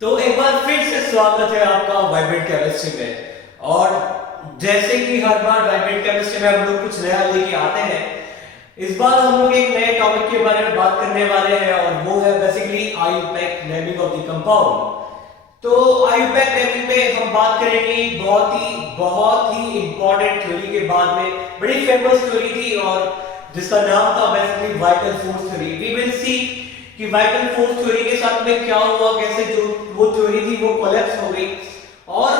तो एक बार फिर से स्वागत है आपका वाइब्रेंट केमिस्ट्री में। और जैसे कि हर बार वाइब्रेंट केमिस्ट्री में हम लोग कुछ नया लेके आते हैं, इस बार हम लोग एक नए टॉपिक के बारे में बात करने वाले हैं और वो है basically IUPAC naming of the compound. तो आईयूपैक नेमिंग में हम बात करेंगे बहुत ही इंपॉर्टेंट थ्योरी के बाद में, बड़ी फेमस थ्योरी थी और जिसका नाम था basically vital force theory. We will see कि वाइटल फोर्स थ्योरी के साथ में क्या हुआ, कैसे जो वो थ्योरी थी वो कोलैप्स हो गई। और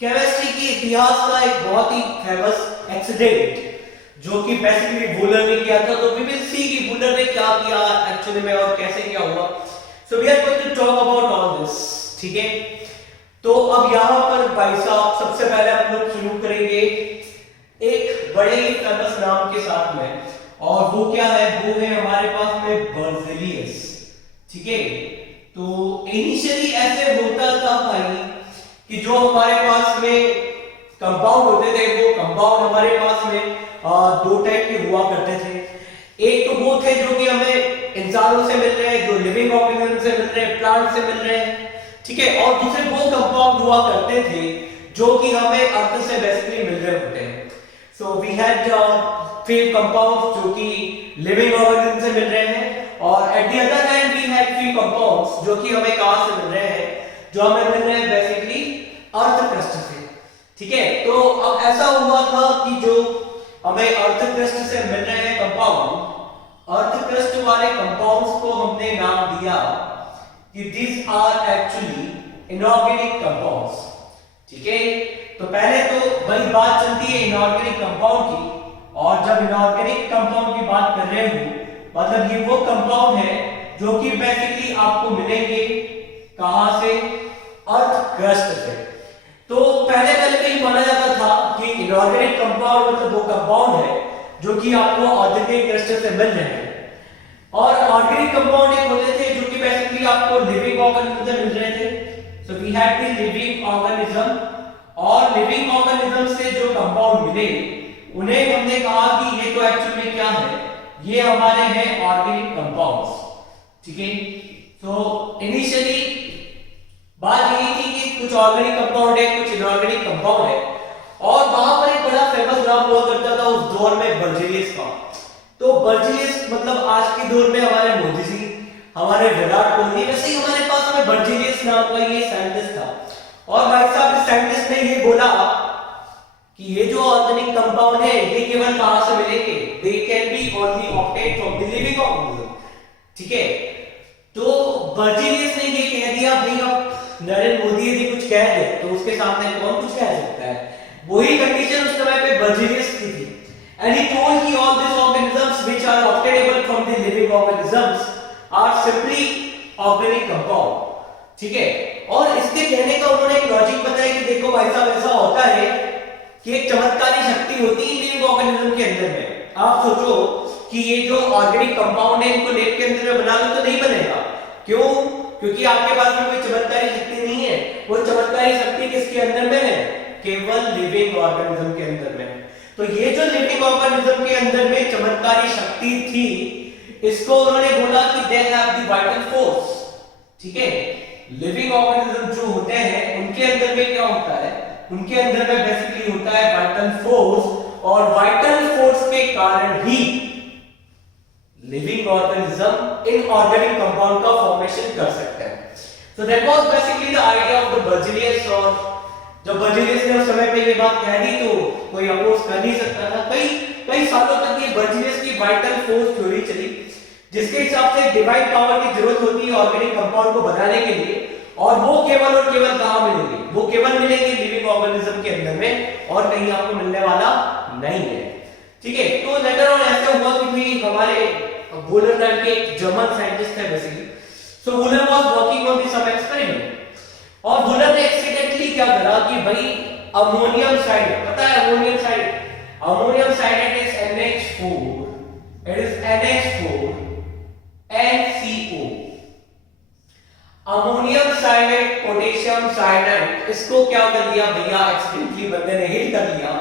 केमिस्ट्री के इतिहास का एक बहुत ही फेमस एक्सीडेंट जो कि बेसिकली वूलर ने किया था, तो वी विल सी कि वूलर ने क्या किया एक्चुअली में और कैसे क्या हुआ। So we are going to talk about all this, ठीक है। तो अब यहां पर भाई साहब सबसे पहले हम लोग शुरू करेंगे एक बड़े ही फेमस नाम के साथ में, और वो क्या है, वो है हमारे पास में बर्ज़ेलियस, ठीक है। तो इनिशियली ऐसे होता था भाई कि जो हमारे पास में कंपाउंड होते थे, वो कंपाउंड हमारे पास में दो टाइप के हुआ करते थे। एक तो वो थे जो कि हमें इंसानों से मिल रहे हैं, जो लिविंग ऑर्गेनिज्म से मिल रहे हैं, प्लांट से मिल रहे हैं, ठीक है। और दूसरे वो कंपाउंड हुआ करते थे जो कि हमें अर्थ से बेसिकली मिल रहे होते हैं। So we had few compounds जो कि लिविंग ऑर्गेनिज्म से मिल रहे हैं, और at the other hand we had few compounds जो कि हमें कहां से मिल रहे हैं, जो हमें मिल रहे हैं बेसिकली अर्थ क्रस्ट से, ठीक है। तो अब ऐसा हुआ था कि जो हमें अर्थ क्रस्ट से मिल रहे हैं कंपाउंड, अर्थ क्रस्ट वाले कंपाउंड्स को हमने नाम दिया कि these are actually inorganic compounds, ठीक है। तो पहले तो भाई बात चलती है इनऑर्गेनिक कंपाउंड की, और जब इनऑर्गेनिक कंपाउंड की बात कर रहे हो मतलब ये वो कंपाउंड है जो कि बेसिकली आपको मिलेंगे कहां से, अर्थ क्रस्ट से। तो पहले पहले तो ये माना जाता था कि इनऑर्गेनिक कंपाउंड मतलब वो कंपाउंड है जो कि आपको अर्थ के क्रस्ट से मिल रहे हैं, और ऑर्गेनिक कंपाउंड एक होते थे जो कि बेसिकली आपको लिविंग ऑर्गेनिज्म से मिल रहे थे। So we had the living organism, और लिविंग ऑर्गेनिज्म से जो कंपाउंड मिले उन्हें हमने कहा कि ये तो एक्चुअली में क्या है, ये हमारे हैं ऑर्गेनिक कंपाउंड्स, ठीक है। तो इनिशियली बात यही थी कि कुछ ऑर्गेनिक कंपाउंड है, कुछ इनऑर्गेनिक कंपाउंड है, और वहां पर एक बड़ा फेमस नाम हुआ करता था उस दौर में बर्ज़ेलियस का। तो बर्ज़ेलियस मतलब आज के दौर में हमारे मोदी जी, हमारे विराट कोहली, वैसे ही हमारे पास में बर्ज़ेलियस नाम का ये साइंटिस्ट था। और भाई साहब इस साइंटिस्ट ने ये बोला कि ये जो ऑर्गेनिक कंपाउंड है ये केवल कहां से मिलेंगे, they can be only obtained from the living organism, ठीक है। तो बर्ज़ेलियस ने ये कह दिया भाई, अब नरेंद्र मोदी यदि कुछ कह दे तो उसके सामने कौन कुछ कह सकता है, वही कंडीशन उस समय पे बर्ज़ेलियस की थी। एंड ही टोल्ड कि all this organisms which are obtainable from the living organisms are simply organic compound, ठीक है। और इसके कहने का उन्होंने एक लॉजिक बताया कि देखो भाई साहब ऐसा होता है कि एक चमत्कारी शक्ति होती है लिविंग ऑर्गेनिज्म के अंदर में। आप सोचो कि ये जो ऑर्गेनिक कंपाउंड है इनको लैब के अंदर में बना लो तो नहीं बनेगा, क्यों? क्योंकि आपके पास में कोई चमत्कारी शक्ति नहीं है। वो चमत्कारी शक्ति किसके अंदर में है? केवल लिविंग ऑर्गेनिज्म के अंदर में। तो ये जो लिविंग ऑर्गेनिज्म के अंदर में चमत्कारी शक्ति थी, इसको उन्होंने बोला कि they have the vital force, ठीक है। लिविंग ऑर्गेनिज्म जो होते हैं उनके अंदर में क्या होता है, उनके अंदर में बेसिकली होता है वाइटल फोर्स, और वाइटल फोर्स के कारण ही लिविंग ऑर्गेनिज्म इनऑर्गेनिक कंपाउंड का फॉर्मेशन कर सकते हैं। So that was basically the idea of the Berzelius. और जब बर्ज़ेलियस ने उस समय पे ये बात कह दी तो कोई अपोज कर नहीं सकता था। कई सालों तक ये बर्ज़ेलियस की वाइटल फोर्स थ्योरी चली, जिसके हिसाब से डिवाइन पावर की जरूरत होती है ऑर्गेनिक कंपाउंड को बनाने के लिए, और वो केवल और केवल कहां मिलेंगे, वो केवल मिलेंगे लिविंग ऑर्गेनिज्म के अंदर में, और कहीं आपको मिलने वाला नहीं है, ठीक है। तो लेटर ऑन ऐसा हुआ कि भी हमारे वूलर नाम के एक जर्मन साइंटिस्ट थे basically. So Wular was working on this experiment, और वूलर ने एक्सीडेंटली क्या करा कि भाई अमोनियम साइनाइड, पता है ammonium cyanide is NH4, it is NH4 NCO, ammonium cyanide, potassium cyanide, इसको क्या कर दिया भैया, एक्सीडेंटली बंदे ने हीट कर लिया।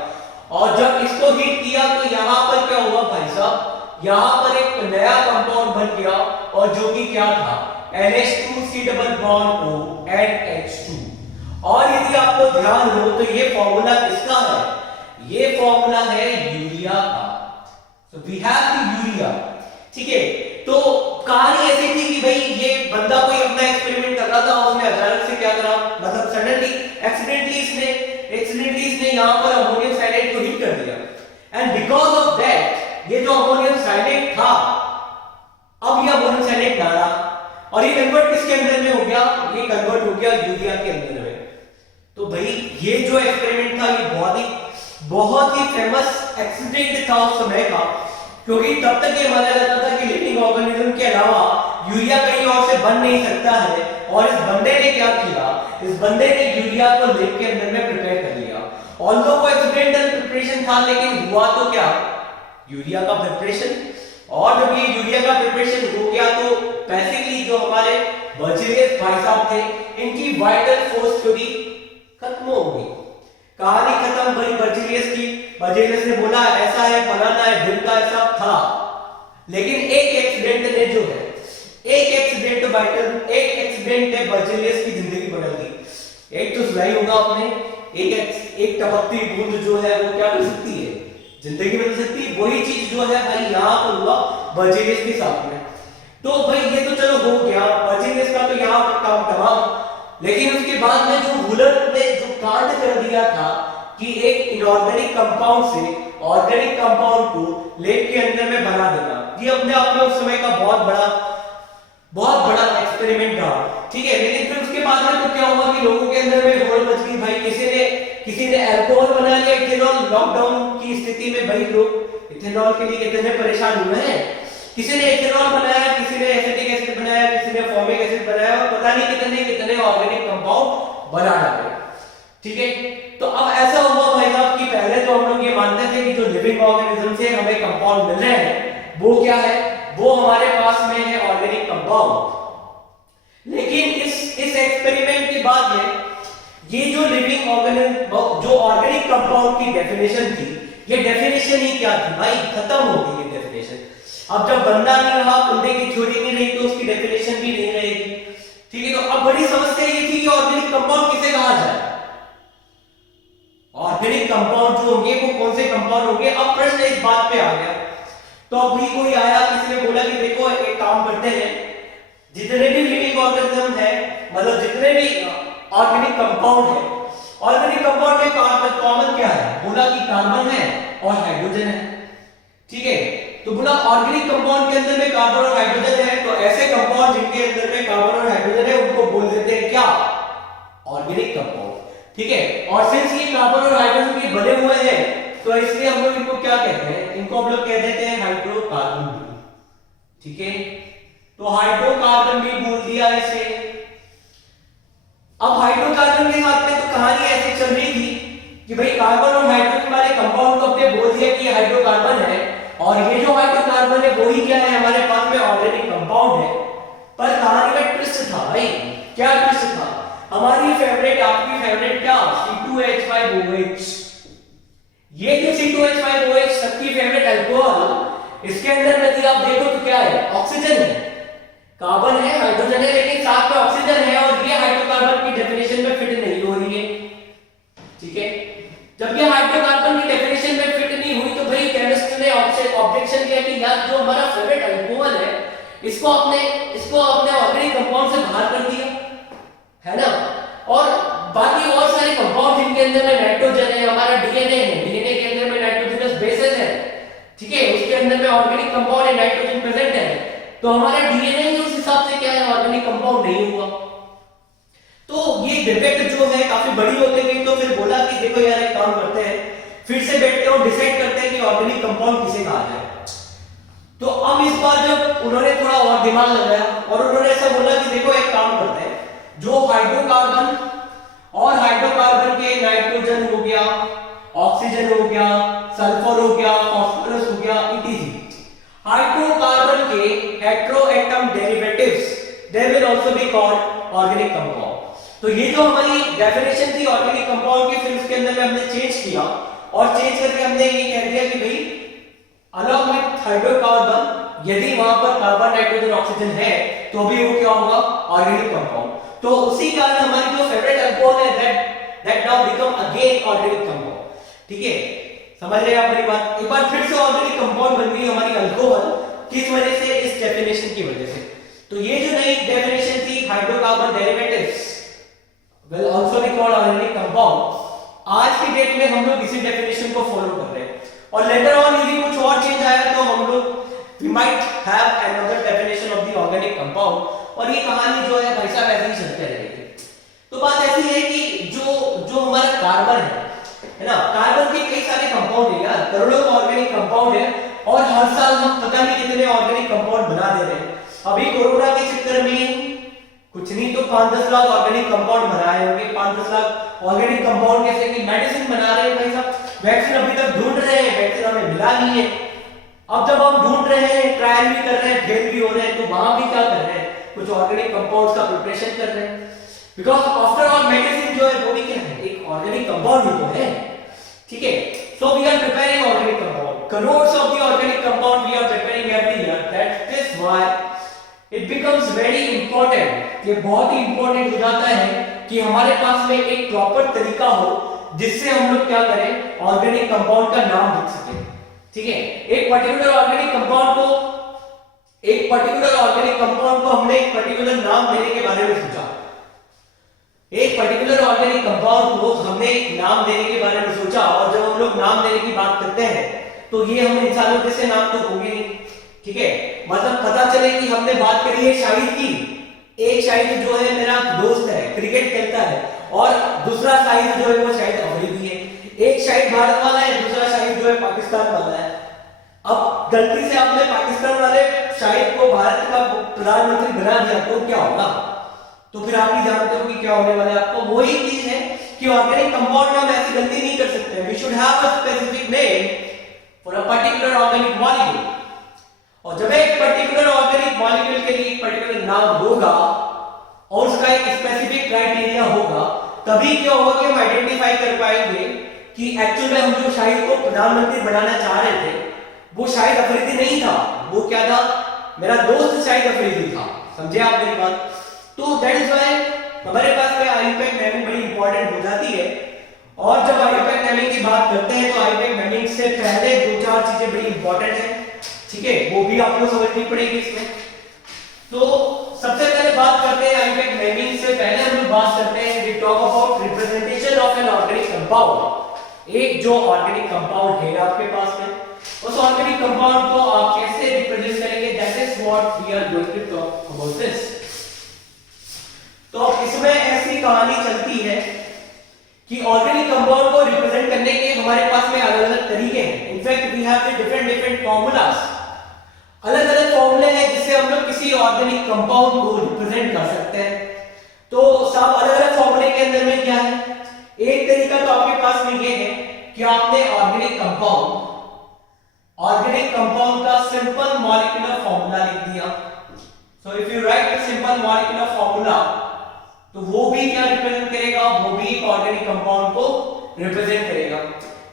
और जब इसको हीट किया तो यहां पर क्या हुआ भाई साहब, यहां पर एक नया कंपाउंड बन गया, और जो कि क्या था, NH2C double bond O and H2। और यदि आपको ध्यान हो तो ये फॉर्मूला किसका है? ये फॉर्मूला है यूरिया का। So we have the urea. ठीक है, तो कहानी ऐसी थी कि भाई ये बंदा कोई अपना एक्सपेरिमेंट कर रहा था, उसने अचानक से क्या करा, मतलब सडनली एक्सीडेंटली इसने यहां पर अमोनियम साइनाइड को हिट कर दिया, एंड बिकॉज ऑफ दैट ये जो अमोनियम साइनाइड था, अब ये अमोनियम साइनाइड ना रहा, और ये कन्वर्ट किसके अंदर में हो गया? ये कन्वर्ट हो गया यूरिया के अंदर में। तो भाई ये जो एक्सपेरिमेंट था ये बहुत ही फेमस एक्सीडेंट था उस समय का, क्योंकि तब तक ये माना जाता था कि लिविंग ऑर्गेनिज्म के अलावा यूरिया कहीं और से बन नहीं सकता है, और इस बंदे ने क्या किया, इस बंदे ने यूरिया को लैब के अंदर में प्रिपेयर कर लिया। ऑल्दो वो एक्सीडेंटल प्रिपरेशन था, लेकिन हुआ तो क्या, यूरिया का प्रिपरेशन। और जब ये यूरिया का प्रिपरेशन हो गया तो बेसिकली जो हमारे बर्जीलियस भाई साहब थे, इनकी वाइटल फोर्स थ्योरी खत्म हो गई, कहानी खत्म भाई बर्जीलियस की। बर्जीलियस ने बोला ऐसा है, फलाना है, दिन का ऐसा था, लेकिन एक एक्सीडेंट ने जो है, एक एक्सीडेंट ने बर्जीलियस की जिंदगी बदल दी। एक तो सुनाई होगा आपने, एक टपकती बूंद जो है वो क्या कर सकती है, जिंदगी बदल सकती है। वही चीज जो है भाई यहाँ पर हुआ बर्जीलियस के साथ में। तो भाई ये तो चलो हो गया, बर्जीलियस का तो यहाँ पर काम तमाम, लेकिन उसके बाद में जो वुलर ने जो कांड कर दिया था कि एक इनऑर्गेनिक कंपाउंड से ऑर्गेनिक कंपाउंड को लैब के अंदर में बना देना, ये अपने आप में उस समय का बहुत बड़ा एक्सपेरिमेंट रहा। ठीक है, लेकिन फिर उसके बाद में तो क्या हुआ कि लोगों के अंदर में होड़ मच गई भाई, किसी ने अल्कोहल बना लिया, इथेनॉल। लॉकडाउन की स्थिति में भाई लोग इथेनॉल के लिए कितने परेशान हुए हैं। किसी ने इथेनॉल बनाया, किसी ने एसिटिक एसिड बनाया, किसी ने फॉर्मिक एसिड बनाया, और पता नहीं कितने ऑर्गेनिक कंपाउंड बना डाले। ठीक है, तो अब ऐसा हुआ भाई साहब कि पहले तो हम लोग ये मानते थे कि जो लिविंग ऑर्गेनिज्म से हमें कंपाउंड मिल रहे हैं वो क्या है, वो हमारे पास में है ऑर्गेनिक कंपाउंड। लेकिन इस एक्सपेरिमेंट के बाद में ये जो लिविंग ऑर्गेनिज्म, जो ऑर्गेनिक कंपाउंड की डेफिनेशन थी, ये डेफिनेशन ही क्या थी भाई, खत्म हो गई ये डेफिनेशन। अब जब बंदा नहीं रहा, बंदे की थ्योरी नहीं रही, तो उसकी डेफिनेशन भी नहीं रहेगी। ठीक है, तो अब बड़ी समस्या ये थी कि ऑर्गेनिक कंपाउंड किसे कहा जाए, ऑर्गेनिक कंपाउंड जो होंगे वो कौन से कंपाउंड होंगे। अब प्रश्न इस बात पे आ गया, तो अभी कोई आया, किसी ने बोला कि देखो एक काम करते हैं, जितने भी लिविंग ऑर्गेनिज्म है, मतलब जितने भी ऑर्गेनिक कंपाउंड है, ऑर्गेनिक कंपाउंड में कॉमन क्या है, बोला कि कार्बन है और हाइड्रोजन है। ठीक है, तो बोला ऑर्गेनिक कंपाउंड के अंदर में कार्बन और हाइड्रोजन है, तो ऐसे कंपाउंड जिनके अंदर में कार्बन और हाइड्रोजन है उनको बोल देते हैं क्या, ऑर्गेनिक कंपाउंड। ठीक है, और सिंस ये कार्बन और हाइड्रोजन के बने हुए हैं, तो इसलिए हम लोग इनको क्या कहते हैं, इनको हम लोग कह देते हैं हाइड्रोकार्बन। ठीक है, तो हाइड्रोकार्बन भी बोल दिया इसे। अब हाइड्रोकार्बन के साथ में तो कहानी ऐसी चल रही थी कि भाई कार्बन और हाइड्रोजन वाले कंपाउंड को हमने बोल दिया कि ये हाइड्रोकार्बन है, और ये जो हाइड्रोकार्बन है वही क्या है, हमारे पास में ऑर्गेनिक कंपाउंड है। पर कहानी में ट्विस्ट था भाई, क्या ट्विस्ट था, हमारी फेवरेट, आपकी फेवरेट क्या, C2H5OH। ये जो C2H5OH सबकी फेवरेट अल्कोहल, इसके अंदर यदि आप देखो तो क्या है, ऑक्सीजन है, कार्बन है, हाइड्रोजन है, लेकिन साथ में ऑक्सीजन है, और ये हाइड्रोकार्बन की डेफिनेशन में फिट नहीं हो रही है। ठीक है, जब ये हाइड्रोकार्बन की डेफिनेशन में फिट नहीं हुई, तो भाई केमिस्ट ने ऑब्जेक्शन किया कि यार जो हमारा फेवरेट अल्कोहल है, इसको अपने ऑर्गेनिक कंपाउंड से बाहर कर दिया है ना, और बाकी और सारे कंपाउंड जिनके अंदर में नाइट्रोजन है, हमारा डीएनए है, डीएनए के अंदर में नाइट्रोजनस बेसेस है। ठीक है, उसके अंदर में ऑर्गेनिक कंपाउंड है, नाइट्रोजन प्रेजेंट है, तो हमारा डीएनए उस हिसाब से क्या है, ऑर्गेनिक कंपाउंड नहीं हुआ। तो ये डिबेट जो है काफी बड़ी होती गई, तो फिर बोला कि देखो यार एक काम करते हैं, फिर से बैठते हैं और डिसाइड करते हैं कि ऑर्गेनिक कंपाउंड किसे कहा जाए। तो अब इस बार जब उन्होंने थोड़ा और दिमाग लगाया और उन्होंने ऐसा बोला कि देखो एक काम करते हैं, जो हाइड्रोकार्बन और हाइड्रोकार्बन के नाइट्रोजन हो गया, ऑक्सीजन हो गया, सल्फर हो गया, फास्फोरस हो गया, इटीसी, हाइड्रोकार्बन के heteroatom derivatives, they will also be called organic compound. तो ये जो हमारी डेफिनेशन थी ऑर्गेनिक कंपाउंड की, फिर उसके अंदर में हमने चेंज किया, और चेंज करके हमने ये कह दिया कि भाई along with hydrocarbon यदि वहां पर कार्बन, नाइट्रोजन, ऑक्सीजन है तो भी वो क्या होगा, ऑर्गेनिक कंपाउंड। तो उसी कारण हमारी जो फेवरेट अल्कोहल है that now become again organic compound. ठीक है, समझ रहे हैं आप मेरी बात? एक बार फिर से ऑर्गेनिक कंपाउंड बन गई हमारी अल्कोहल, किस वजह से? इस डेफिनेशन की वजह से। तो ये जो नई डेफिनेशन थी hydrocarbon derivatives will also be called organic compound, आज की डेट में हम लोग इसी डेफिनेशन को फॉलो कर रहे हैं। और लेटर ऑन यदि कुछ और चेंज आया तो हम लोग we might have another definition of the organic compound, और ये कहानी जो है भाई साहब ऐसे ही चलते रहेगी। तो बात ऐसी है कि जो हमारा कार्बन है ना, कार्बन के कई सारे कंपाउंड है यार, करोड़ों ऑर्गेनिक कंपाउंड है, और हर साल हम पता नहीं कितने ऑर्गेनिक कंपाउंड बना दे रहे हैं। अभी कोरोना के चक्कर में कुछ नहीं तो 5-10 लाख ऑर्गेनिक कंपाउंड बनाए होंगे, 5-10 लाख ऑर्गेनिक कंपाउंड कैसे कि मेडिसिन बना रहे हैं भाई साहब, वैक्सीन अभी तक ढूंढ रहे हैं, वैक्सीन हमें मिला नहीं है। अब जब हम ढूंढ रहे हैं, ट्रायल भी कर रहे हैं, फेल भी हो रहे हैं, तो वहां भी क्या कर रहे हैं, कुछ ऑर्गेनिक कंपाउंड्स का प्रिपरेशन कर रहे हैं, बिकॉज़ आफ्टर ऑल मेडिसिन जो है वो भी क्या है, एक ऑर्गेनिक कंपाउंड ही तो है। ठीक है, so we are preparing organic compound, crores of the organic compound we are preparing every year, that is why it becomes very important, ये बहुत ही इंपॉर्टेंट हो जाता है कि हमारे पास में एक प्रॉपर तरीका हो जिससे हम लोग क्या करें, ऑर्गेनिक कंपाउंड का नाम लिख सकें। ठीक है, एक पर्टिकुलर ऑर्गेनिक कंपाउंड को हमने एक पर्टिकुलर नाम देने के बारे में सोचा, एक पर्टिकुलर ऑर्गेनिक कंपाउंड को हमने एक नाम देने के बारे में सोचा, और जब हम लोग नाम देने की बात करते हैं तो ये हम इंसानों जैसे नाम तो होंगे नहीं। ठीक है, मतलब पता चले कि हमने बात करी है शाहिद की, एक शाहिद जो है मेरा दोस्त है, क्रिकेट खेलता है, और दूसरा शाहिद जो है वो शाहिद अफरीदी है, एक शाहिद भारत वाला है, दूसरा शाहिद जो है पाकिस्तान वाला है। अब गलती से आपने पाकिस्तान वाले शाहिद को भारत का प्रधानमंत्री बना दिया तो क्या होगा? तो फिर आप ही जानते हो कि क्या होने वाला है आपको। वही चीज है कि ऑर्गेनिक कंपाउंड में हम ऐसी गलती नहीं कर सकते, we should have a specific name for a particular organic molecule, और जब एक पर्टिकुलर ऑर्गेनिक मॉलिक्यूल के लिए एक पर्टिकुलर नाम होगा और उसका एक स्पेसिफिक क्राइटेरिया होगा, तभी क्या होगा कि हम आइडेंटिफाई कर पाएंगे कि एक्चुअल में हम जो शाहिद को प्रधानमंत्री बनाना चाह रहे थे वो शाहिद अफरीदी नहीं था, वो क्या था, मेरा दोस्त शाहिद अफरीदी था। समझे आप मेरी बात? तो दैट इज व्हाई हमारे पास में आईपैक नेमिंग बड़ी इंपॉर्टेंट हो जाती है, और जब आईपैक नेमिंग की बात करते हैं तो आईपैक नेमिंग से पहले 2-4 चीजें बड़ी इंपॉर्टेंट है। ठीक है, वो भी आपको समझनी पड़ेगी इसमें। तो सबसे पहले बात करते हैं आईपैक नेमिंग से पहले हम लोग बात करते हैं, we talk about representation of an organic compound. एक जो ऑर्गेनिक कंपाउंड है आपके पास में, उस ऑर्गेनिक कंपाउंड को आप कैसे रिप्रेजेंट करेंगे, that is what we are going to talk about this. तो इसमें ऐसी कहानी चलती है कि ऑर्गेनिक कंपाउंड को रिप्रेजेंट करने के हमारे पास में अलग-अलग तरीके हैं। In fact we have different formulas, अलग-अलग फॉर्मूले हैं जिससे हम लोग किसी ऑर्गेनिक कंपाउंड को रिप्रेजेंट कर सकते हैं। तो सब अलग-अलग फॉर्मूले के अंदर में क्या है, एक तरीका तो आपके पास में ये है कि आपने ऑर्गेनिक कंपाउंड का सिंपल मॉलिक्यूलर फॉर्मूला लिख दिया। So if you right the simple molecular formula, तो वो भी क्या रिप्रेजेंट करेगा, वो भी एक ऑर्गेनिक कंपाउंड को रिप्रेजेंट करेगा।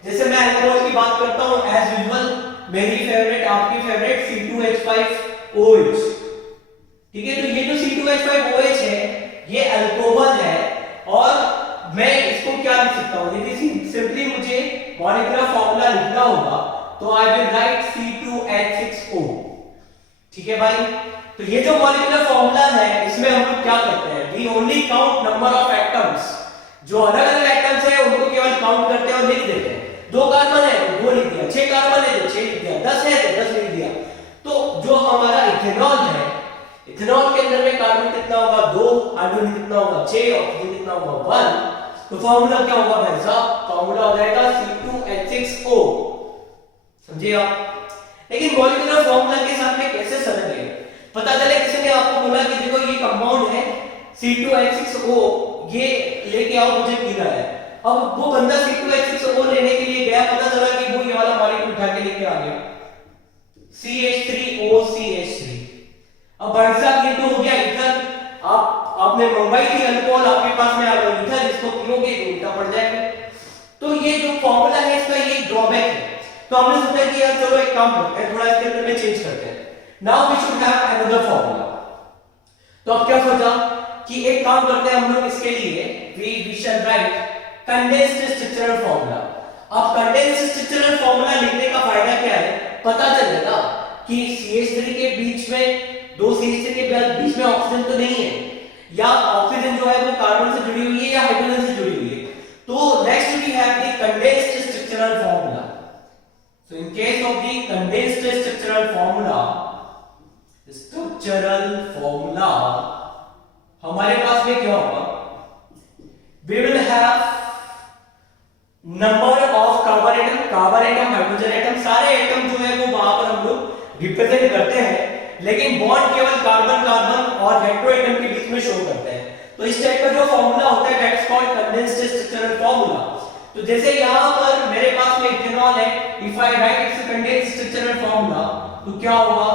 जैसे मैं अल्कोहल की बात करता हूं, एज यूजुअल मेरी फेवरेट, आपकी फेवरेट C2H5OH। ठीक है, तो ये जो C2H5OH है ये अल्कोहल है, और मैं इसको क्या लिख सकता हूं, यदि सिंपली मुझे मॉलिक्यूलर फॉर्मूला लिखना होगा तो आई विल राइट C2H6O। ठीक है भाई, तो ये जो मॉलिक्यूलर फॉर्मूला है इसमें हम लोग क्या करते हैं, we only count number of atoms, जो अलग-अलग एटम्स है उनको केवल काउंट करते हैं और लिख देते हैं। 2 कार्बन है तो 2 लिख दिया, 6 कार्बन है तो 6 लिख दिया, 10 है तो 10 लिख दिया। तो जो हमारा इथेनॉल है, इथेनॉल के अंदर में कार्बन कितना होगा 2, हाइड्रोजन कितना होगा 6, ऑक्सीजन कितना होगा 1, तो फार्मूला क्या होगा भाई साहब, फार्मूला हो जाएगा C2H6O। समझिए आप? लेकिन मॉलिक्यूलर फॉर्मूला के साथ में कैसे समझेंगे, पता चले किसी ने आपको बोला कि देखो ये कंपाउंड है C2H6O, ये लेके आओ मुझे पीना है। अब वो बंदा C2H6O लेने के लिए गया, पता चला कि वो ये वाला मॉलिक्यूल उठा के लेके आ गया CH3OCH3। अब भाई साहब ये तो हो गया ईथर, आपने मंगवाई थी अल्कोहल, आपके पास में आ गया ईथर, इसको पियोगे तो उल्टा पड़ जाएगा। तो ये जो फॉर्मूला है इसका ये ड्रॉबैक है। तो हमने सोचा कि यार चलो एक काम करते हैं, थोड़ा इसके अंदर में चेंज करते हैं। Now we should have another formula. तो अब क्या सोचा कि एक काम करते हैं हम लोग इसके लिए, we shall write condensed structural formula. अब कंडेंस्ड स्ट्रक्चरल फॉर्मूला लिखने का फायदा क्या है, पता चलेगा कि CH3 के बीच में, दो CH3 के बीच में ऑक्सीजन तो नहीं है, या ऑक्सीजन जो है वो कार्बन से जुड़ी हुई है या हाइड्रोजन से जुड़ी हुई है। तो next we have the condensed structural formula. So in case of the condensed structural formula, हमारे पास में क्या होगा, we will have number of carbon atom, hydrogen atom, सारे एटम जो है वो वहां पर हम लोग रिप्रेजेंट करते हैं, लेकिन बॉन्ड केवल कार्बन और हेटेरो एटम के बीच में शो करते हैं। तो इस टाइप का जो फॉर्मूला होता है that is called condensed structural formula. तो जैसे यहां पर मेरे पास में इथेनॉल है, if I right it's condensed structural formula, तो क्या होगा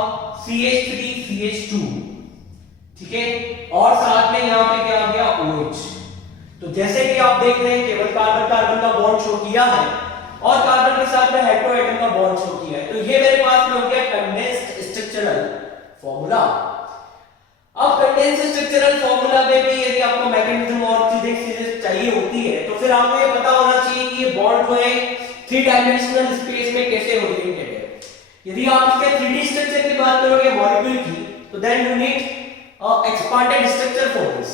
CH3 CH2, ठीक है, और साथ में यहां पे क्या आ गया OH। तो जैसे कि आप देख रहे हैं केवल कार्बन का बॉन्ड शो किया है और कार्बन के साथ में हेटेरो एटम का बॉन्ड शो किया है। तो ये मेरे पास में हो गया कंडेंस्ड स्ट्रक्चरल फॉर्मूला। अब कंडेंस्ड स्ट्रक्चरल फॉर्मूला में भी यदि आपको मैकेनिज्म और चीजें चाहिए होती है तो फिर आपको ये पता होना चाहिए कि ये बॉन्ड जो है 3 डायमेंशनल स्पेस में कैसे ओरिएंटेड है। यदि आप इसके 3D स्ट्रक्चर की बात करोगे मॉलिक्यूल की, तो then you need expanded structure for this,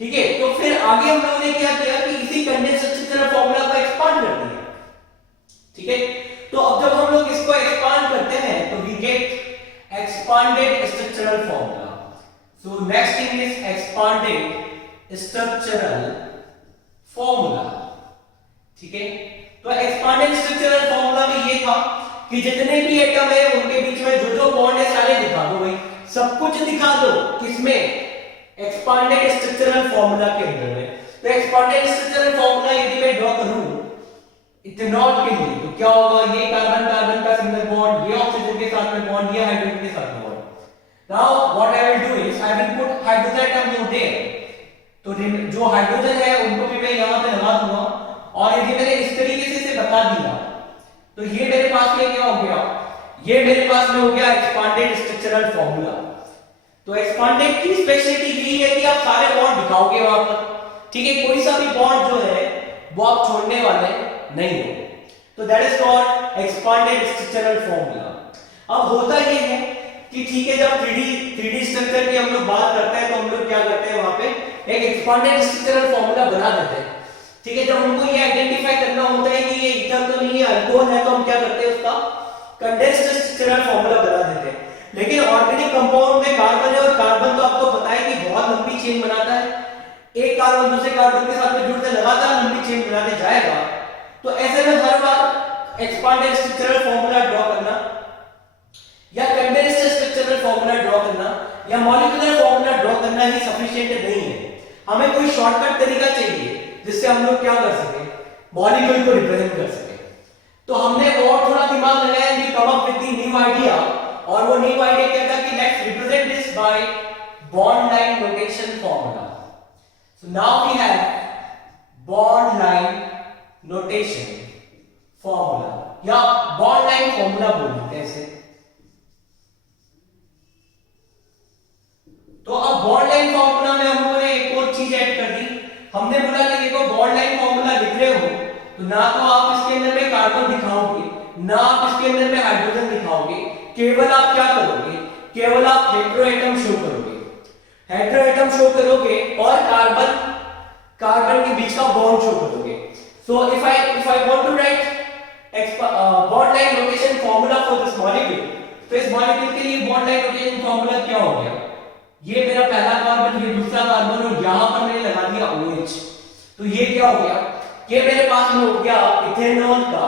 ठीक है। तो फिर आगे हम लोगों ने क्या किया कि इसी कंडेंस्ड स्ट्रक्चरल फॉर्मूला को एक्सपांड कर दिया, ठीक है। तो अब जब हम लोग इसको एक्सपांड करते हैं तो we get expanded structural formula. So next thing is expanded structural formula, ठीक है। तो एक्सपांडेड स्ट्रक्चरल फॉर्मूला में ये था कि जितने भी एटम है उनके बीच में जो जो बॉन्ड है सारे दिखा दो भाई, सब कुछ दिखा दो, किसमें, एक्सपांडेड स्ट्रक्चरल फॉर्मूला के अंदर में। तो एक्सपांडेड स्ट्रक्चरल फॉर्मूला यदि मैं ड्रॉ करूं इथेनॉल के लिए, तो क्या होगा, ये कार्बन का सिंगल बॉन्ड, ये ऑक्सीजन के साथ में बॉन्ड, ये हाइड्रोजन के साथ में bond. Now what I will do is I will put hydrogen atom over there. तो जो हाइड्रोजन है उनको भी मैं यहां पे लगा दूंगा, और यदि मैंने इस तरीके से इसे बता दिया तो ये मेरे पास में क्या हो गया, ये मेरे पास में हो गया एक्सपांडेड स्ट्रक्चरल फॉर्मूला। तो एक्सपांडेड की स्पेशलिटी यही है कि आप सारे बॉन्ड दिखाओगे वहां पर, ठीक है, कोई सा भी बॉन्ड जो है वो आप छोड़ने वाले नहीं हो। तो that is called expanded structural formula. अब होता ये है कि ठीक है, जब 3D स्ट्रक्चर की हम लोग बात करते हैं तो हम लोग क्या करते हैं, वहां पे एक एक्सपांडेड स्ट्रक्चरल फॉर्मूला बना देते हैं, ठीक है। जब हमको ये आइडेंटिफाई करना होता है कि ये ईथर तो नहीं है, अल्कोहल है, तो हम क्या करते हैं, उसका कंडेंस्ड स्ट्रक्चरल फॉर्मूला बना देते हैं। लेकिन ऑर्गेनिक कंपाउंड में कार्बन है, और कार्बन तो आपको पता है कि बहुत लंबी चेन बनाता है, एक कार्बन दूसरे कार्बन के साथ में जुड़ते लगातार लंबी चेन बनाते जाएगा। तो ऐसे में हर बार एक्सपांडेड स्ट्रक्चरल फॉर्मूला ड्रॉ करना या कंडेंस्ड स्ट्रक्चरल फॉर्मूला ड्रॉ करना या मॉलिक्यूलर फॉर्मूला ड्रॉ करना ही सफिशिएंट नहीं है। हमें कोई शॉर्टकट तरीका चाहिए जिससे हम लोग क्या कर सके, मॉलिक्यूल को रिप्रेजेंट कर सके। तो हमने और थोड़ा दिमाग लगाया, we come up with the new idea, और वो न्यू आइडिया क्या था कि let's represent this by bond line notation formula. So now we have bond line notation formula, या बॉन्ड लाइन फॉर्मूला बोलते हैं इसे। तो अब बॉन्ड लाइन फॉर्मूला में हम लोगों ने एक और चीज ऐड कर दी। हमने बोला कि देखो बॉन्ड लाइन फॉर्मूला लिख रहे हो तो ना तो आप इसके अंदर में कार्बन दिखाओगे, ना आप इसके अंदर में हाइड्रोजन दिखाओगे, केवल आप क्या करोगे, केवल आप हेटेरो एटम शो करोगे, हेटेरो एटम शो करोगे और कार्बन के बीच का बॉन्ड शो करोगे। So if I want to write bond line notation formula for this molecule, तो इस मॉलिक्यूल के लिए बॉन्ड लाइन नोटेशन फॉर्मूला क्या हो गया, ये मेरा पहला कार्बन, ये दूसरा कार्बन, और यहां पर मैंने लगा दिया OH। तो ये क्या हो गया, ये मेरे पास में हो गया इथेनॉल का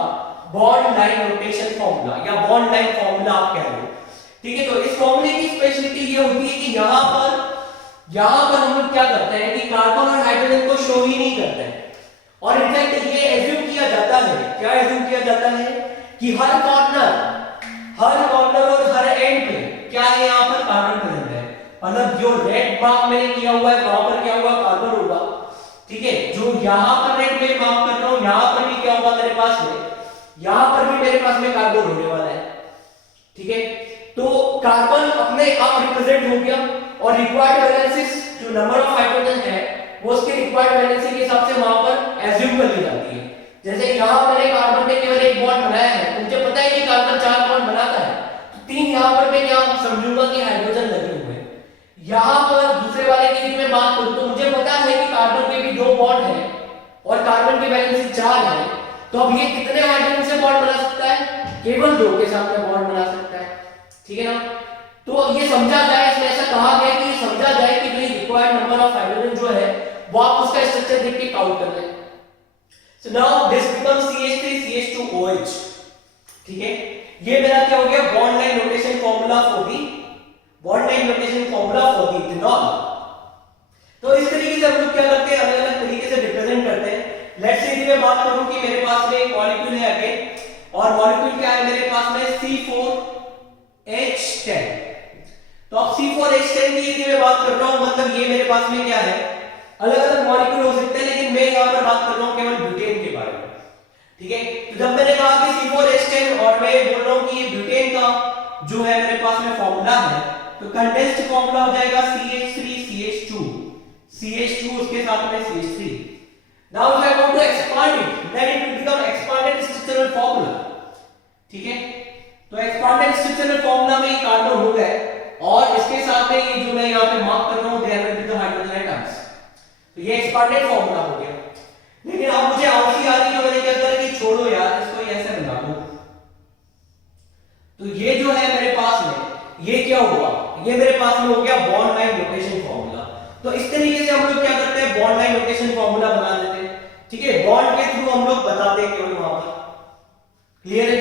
बॉन्ड लाइन नोटेशन फॉर्मूला, या बॉन्ड लाइन फॉर्मूला आप कह लो, ठीक है। तो इस फॉर्मूले की स्पेशलिटी ये होती है कि यहां पर हम लोग क्या करते हैं कि कार्बन और हाइड्रोजन को शो ही नहीं करते हैं, और इनफैक्ट ये एज्यूम किया जाता है, क्या एज्यूम किया जाता है कि हर कॉर्नर और हर एंड पे क्या है, यहां पर कार्बन प्रेजेंट है। मतलब जो रेड मार्क मैंने किया हुआ है वहां पर क्या होगा, कार्बन होगा, ठीक है। जो यहां पर रेड में मार्क कर रहा हूं यहां पर भी क्या होगा मेरे पास में, यहां पर भी मेरे पास में कार्बन होने वाला है, ठीक है। तो कार्बन अपने आप रिप्रेजेंट हो गया और रिक्वायर्ड वैलेंसीज जो नंबर ऑफ हाइड्रोजन है वो उसके रिक्वायर्ड वैलेंसी के हिसाब से वहां पर एज्यूम कर ली जाती है। जैसे यहां मैंने कार्बन पे केवल एक बॉन्ड बनाया है, तो मुझे पता है कि कार्बन 4 बॉन्ड बनाता है, तो 3 यहां पर मैं क्या समझूंगा कि हाइड्रोजन लगे हुए हैं। यहां पर दूसरे वाले की यदि मैं बात करूं तो मुझे पता है कि कार्बन के भी 2 बॉन्ड हैं और कार्बन की वैलेंसी 4 है, तो अब ये कितने हाइड्रोजन से बॉन्ड बना सकता है? केवल 2 के साथ में बॉन्ड बना सकता है। ठीक है ना? तो ये समझा जाए, इसमें ऐसा कहा गया कि समझा जाए कि भाई रिक्वायर्ड नंबर ऑफ हाइड्रोजन जो है वो आप उसका स्ट्रक्चर देख के काउंट कर लें। So now this becomes CH3 CH2OH। ठीक है, ये मेरा क्या हो गया? Bond line rotation formula for the ethanol. तो इस तरीके से हम लोग क्या करते हैं, अलग अलग तरीके से रिप्रेजेंट करते हैं। लेट्स से यदि मैं बात करूं कि मेरे पास में एक मॉलिक्यूल है अगेन, और मॉलिक्यूल क्या है मेरे पास में? C4H10। तो अब C4H10 की यदि मैं बात कर रहा हूं, मतलब ये मेरे पास में क्या है? अलग अलग मॉलिक्यूल हो सकते हैं, लेकिन मैं यहां पर बात कर रहा हूं केवल ब्यूटेन के बारे में। ठीक है, तो जब मैंने कहा कि C4H10 और मैं बोल रहा हूं कि ये ब्यूटेन का जो है मेरे पास में फार्मूला है, तो कंडेंस्ड फार्मूला हो जाएगा CH3CH2 उसके साथ में CH3। Now if I want to expand it, then it will become expanded structural formula। ठीक है, तो expanded structural formula में ये कार्बन हो गए और इसके साथ में ये जो मैं यहाँ पे मार्क कर रहा हूँ there will be the hydrogen atoms। तो ये expanded formula हो गया। लेकिन अब मुझे आउटसी आ रही है, मैंने क्या करा कि छोड़ो यार इसको ऐसे बना दो। तो ये जो है मेरे पास में ये क्या हुआ? ये मेरे पास में हो गया बॉन्ड लाइन रोटेशन फार्मूला। तो इस तरीके से हम लोग क्या करते हैं? बॉन्ड लाइन रोटेशन फार्मूला बना देते हैं। ठीक है, बॉन्ड के थ्रू हम लोग बताते हैं केवल वहां पर। क्लियर है?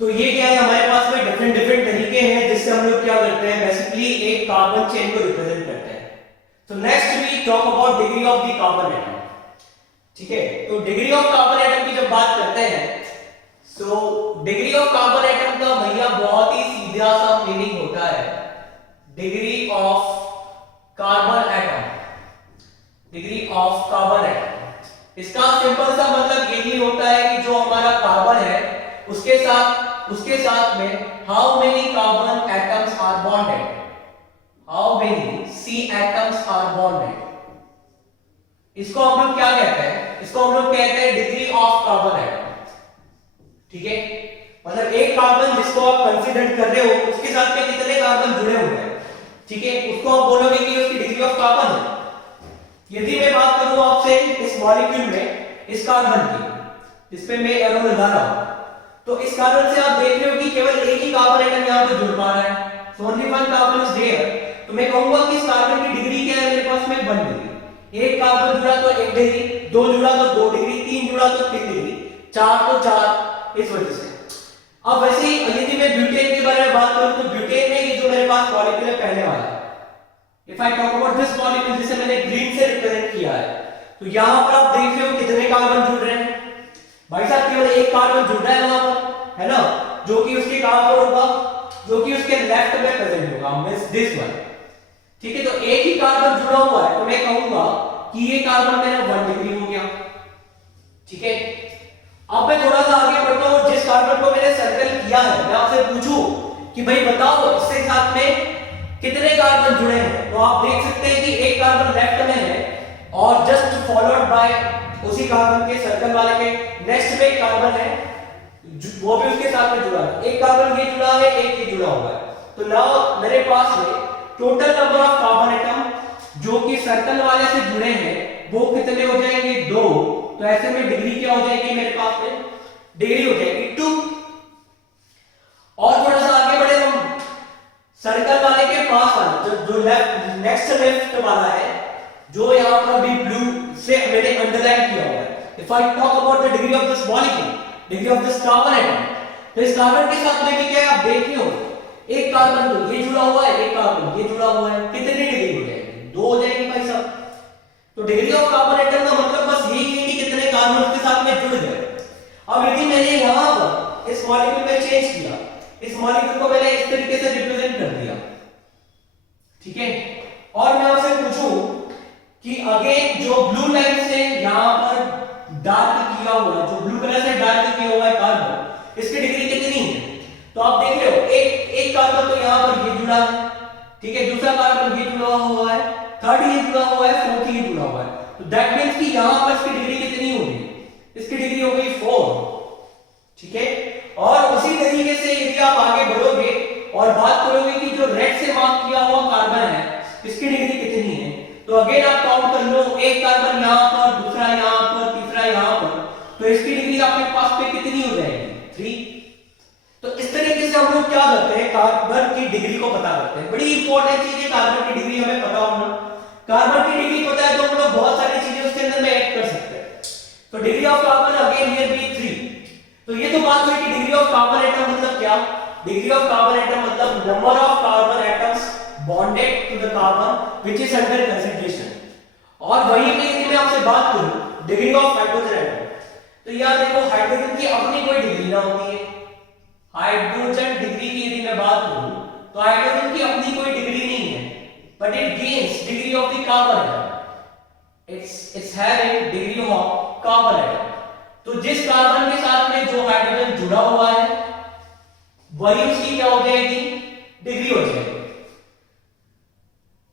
तो ये क्या है, हमारे पास में डिफरेंट डिफरेंट तरीके हैं जिससे हम लोग क्या करते हैं, बेसिकली एक कार्बन चेन को रिप्रेजेंट करते हैं। तो next we talk about degree of the carbon atom. ठीक है, तो डिग्री ऑफ कार्बन एटम की जब बात करते हैं, so degree of carbon atom का भैया बहुत ही सीधा सा मीनिंग होता है degree of carbon atom. Degree of carbon atom, इसका सिंपल सा मतलब यही होता है कि जो हमारा कार्बन है उसके साथ में how many carbon atoms are bonded, how many C atoms are bonded. इसको हम लोग क्या कहते हैं? इसको हम लोग कहते हैं डिग्री ऑफ कार्बन एटम। ठीक है, मतलब एक कार्बन जिसको आप कंसीडर कर रहे हो उसके साथ में कितने कार्बन जुड़े हुए हैं। ठीक है, उसको आप बोलोगे कि उसकी डिग्री ऑफ कार्बन है। यदि मैं बात करूं आपसे इस मॉलिक्यूल में इस कार्बन की, जिस पे मैं एरो लगा रहा हूं, तो इस कारण से आप देख रहे हो कि केवल एक ही कार्बन एटम यहां पर जुड़ पा रहा है। So only one carbon is there. तो मैं कहूंगा कि इस कार्बन की डिग्री क्या है मेरे पास में? 1 डिग्री। एक कार्बन जुड़ा तो 1 डिग्री, 2 जुड़ा तो 2 डिग्री, 3 जुड़ा तो 3 डिग्री, 4 तो 4, इस वजह से। अब वैसे ही यदि मैं ब्यूटेन के बारे में बात करूं तो ब्यूटेन में ये जो मेरे पास मॉलिक्यूल है पहले वाला, if I talk about this molecule जिसे मैंने ग्रीन से रिप्रेजेंट किया है, तो यहां पर आप देख रहे हो कितने कार्बन जुड़ रहे हैं। भाई साहब केवल एक कार्बन जुड़ रहा है वहां पर, है ना, जो कि उसके कहां पर होगा? जो कि उसके लेफ्ट में प्रेजेंट होगा, मींस दिस वन। ठीक है, तो एक ही कार्बन जुड़ा हुआ है, तो मैं कहूंगा कि ये कार्बन मेरा 1 डिग्री हो गया। ठीक है, अब मैं थोड़ा सा आगे बढ़ता हूं। जिस कार्बन को मैंने सर्कल किया है, मैं आपसे पूछूं कि भाई बताओ इसके साथ में कितने कार्बन जुड़े हैं, तो आप देख सकते हैं कि एक कार्बन लेफ्ट में है और जस्ट फॉलोड बाय उसी कार्बन के सर्कल वाले के नेक्स्ट में एक कार्बन है वो भी उसके साथ में जुड़ा है। एक कार्बन ये जुड़ा है, एक ये जुड़ा हुआ है। तो नाउ मेरे पास में total number of carbon atom जो कि सर्कल वाले से जुड़े हैं वो कितने हो जाएंगे? 2। तो ऐसे में डिग्री क्या हो जाएगी मेरे पास में? डिग्री हो जाएगी 2। और थोड़ा सा आगे बढ़े हम, सर्कल वाले के पास वाला जो नेक्स्ट वाला है, जो यहां पर अभी ब्लू से मैंने अंडरलाइन किया हुआ है। If I talk about the degree of this molecule, degree of this carbon atom, तो इस कार्बन के साथ में भी क्या है आप देख रहे हो, एक कार्बन तो ये जुड़ा हुआ है, एक कार्बन ये जुड़ा हुआ है, कितनी डिग्री हो जाएगी? 2 हो जाएगी भाई साहब। तो डिग्री ऑफ कार्बन एटम का मतलब बस यही है कि कितने कार्बन के साथ में जुड़ गए। अब यदि मैंने यहां पर इस मॉलिक्यूल में चेंज किया, इस मॉलिक्यूल को मैंने इस तरीके से रिप्रेजेंट कर दिया, ठीक है। और मैं आपसे पूछूं कि अगेन जो ब्लू लाइन से यहां पर डार्क किया हुआ, जो ब्लू कलर से डार्क किया हुआ है कार्बन, इसकी डिग्री कितनी है? तो आप देख रहे हो एक कार्बन तो यहां पर ये जुड़ा है, ठीक है, दूसरा कार्बन ये जुड़ा हुआ है, थर्ड ये जुड़ा हुआ है, फोर्थ ये जुड़ा हुआ है। तो दैट मींस कि यहां पर इसकी डिग्री कितनी होगी? इसकी डिग्री हो गई 4, ठीक है। और उसी तरीके से यदि आप आगे बढ़ोगे और बात करोगे कि जो रेड से मार्क किया हुआ कार्बन है, इसकी डिग्री कितनी है, तो अगेन आप काउंट कर लो, एक कार्बन यहां पर, दूसरा यहां पर, तीसरा यहां पर, तो इसकी डिग्री आपके पास पे कितनी हो जाएगी? 3। तो इस तरीके से हम लोग क्या करते हैं, कार्बन की डिग्री को पता करते हैं। बड़ी इंपॉर्टेंट चीज है कार्बन की डिग्री हमें पता होना। कार्बन की डिग्री पता है तो हम लोग बहुत सारी चीजें उसके अंदर में ऐड कर सकते हैं। तो degree of carbon again here be 3। तो ये तो बात हुई कि डिग्री ऑफ कार्बन एटम मतलब क्या? डिग्री ऑफ कार्बन एटम मतलब number of carbon atoms bonded to the carbon which is under consideration. और वहीं पे यदि मैं आपसे बात करूं डिग्री ऑफ हाइड्रोजन एटम, तो यार देखो हाइड्रोजन की अपनी कोई डिग्री ना होती है। हाइड्रोजन डिग्री की यदि मैं बात करूं तो हाइड्रोजन की अपनी कोई डिग्री नहीं है, but it gains degree of the carbon atom. It's having degree of carbon atom. तो जिस कार्बन के साथ में जो हाइड्रोजन जुड़ा हुआ है वही उसकी क्या हो जाएगी? डिग्री हो जाएगी,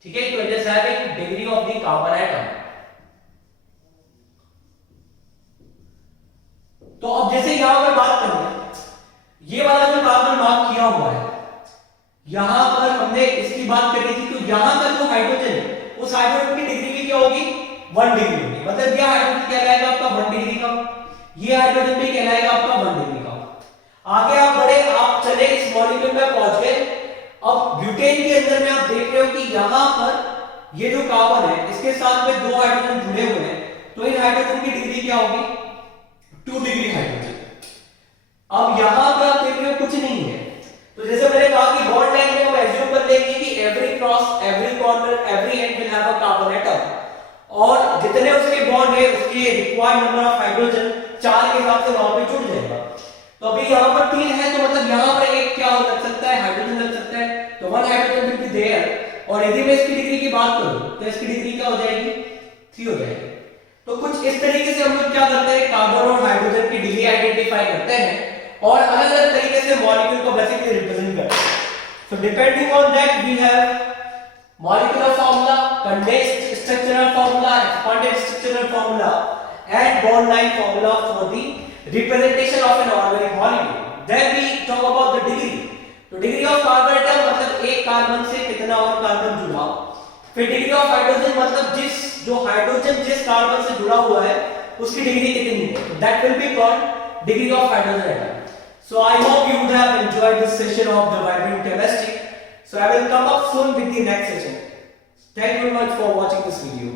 ठीक है। तो it is having degree of the carbon atom. तो अब जैसे यहां पर बात करें, ये वाला जो कार्बन मार्क किया हुआ है, यहां पर हमने इसकी बात करी थी, तो यहां तक जो हाइड्रोजन है उस हाइड्रोजन की डिग्री भी क्या होगी? 1 डिग्री होगी। मतलब यह हाइड्रोजन कहलाएगा आपका 1 डिग्री का, ये हाइड्रोजन भी कहलाएगा आपका 1 डिग्री का। आगे आप बढ़े, आप चले इस मॉलिक्यूल में पहुंच गए। अब ब्यूटेन के अंदर में आप देख रहे हो कि यहां पर ये जो कार्बन है इसके साथ में 2 हाइड्रोजन जुड़े हुए हैं, तो इन हाइड्रोजन की डिग्री क्या होगी? 2 डिग्री हाइड्रोजन। अब यहां पर आप देख रहे हो कुछ नहीं है, तो जैसे मैंने कहा कि बॉन्ड लाइन में हम एज्यूम कर लेंगे कि every cross, every corner, every and will have a carbon atom, और जितने उसके बॉन्ड है उसके रिक्वायर्ड नंबर ऑफ हाइड्रोजन 4 के हिसाब से वहां पे जुड़ जाएगा। तो अभी यहां पर 3 है, तो मतलब यहां पर एक क्या हो लग सकता है? हाइड्रोजन लग सकता है, तो 1 हाइड्रोजन विल बी देयर। और यदि मैं इसकी डिग्री की बात करूं तो इसकी डिग्री क्या हो जाएगी? 3 हो जाएगी। तो कुछ इस तरीके से हम लोग क्या करते हैं, कार्बन और हाइड्रोजन की डिग्री आइडेंटिफाई करते हैं और अलग अलग तरीके से मॉलिक्यूल को बेसिकली रिप्रेजेंट करते हैं। So depending on that we have molecular formula, condensed structural formula, expanded structural formula and bond line formula for the representation of an organic molecule. Then we talk about the degree. तो degree of carbon atom मतलब एक carbon से कितना और carbon जुड़ा। फिर degree of hydrogen मतलब जो हाइड्रोजन जिस कार्बन से जुड़ा हुआ है उसकी डिग्री कितनी है, that will be called degree of hydrogen atom. So I hope you would have enjoyed this session of the vibrant chemistry. So I will come up soon with the next session. Thank you very much for watching this video.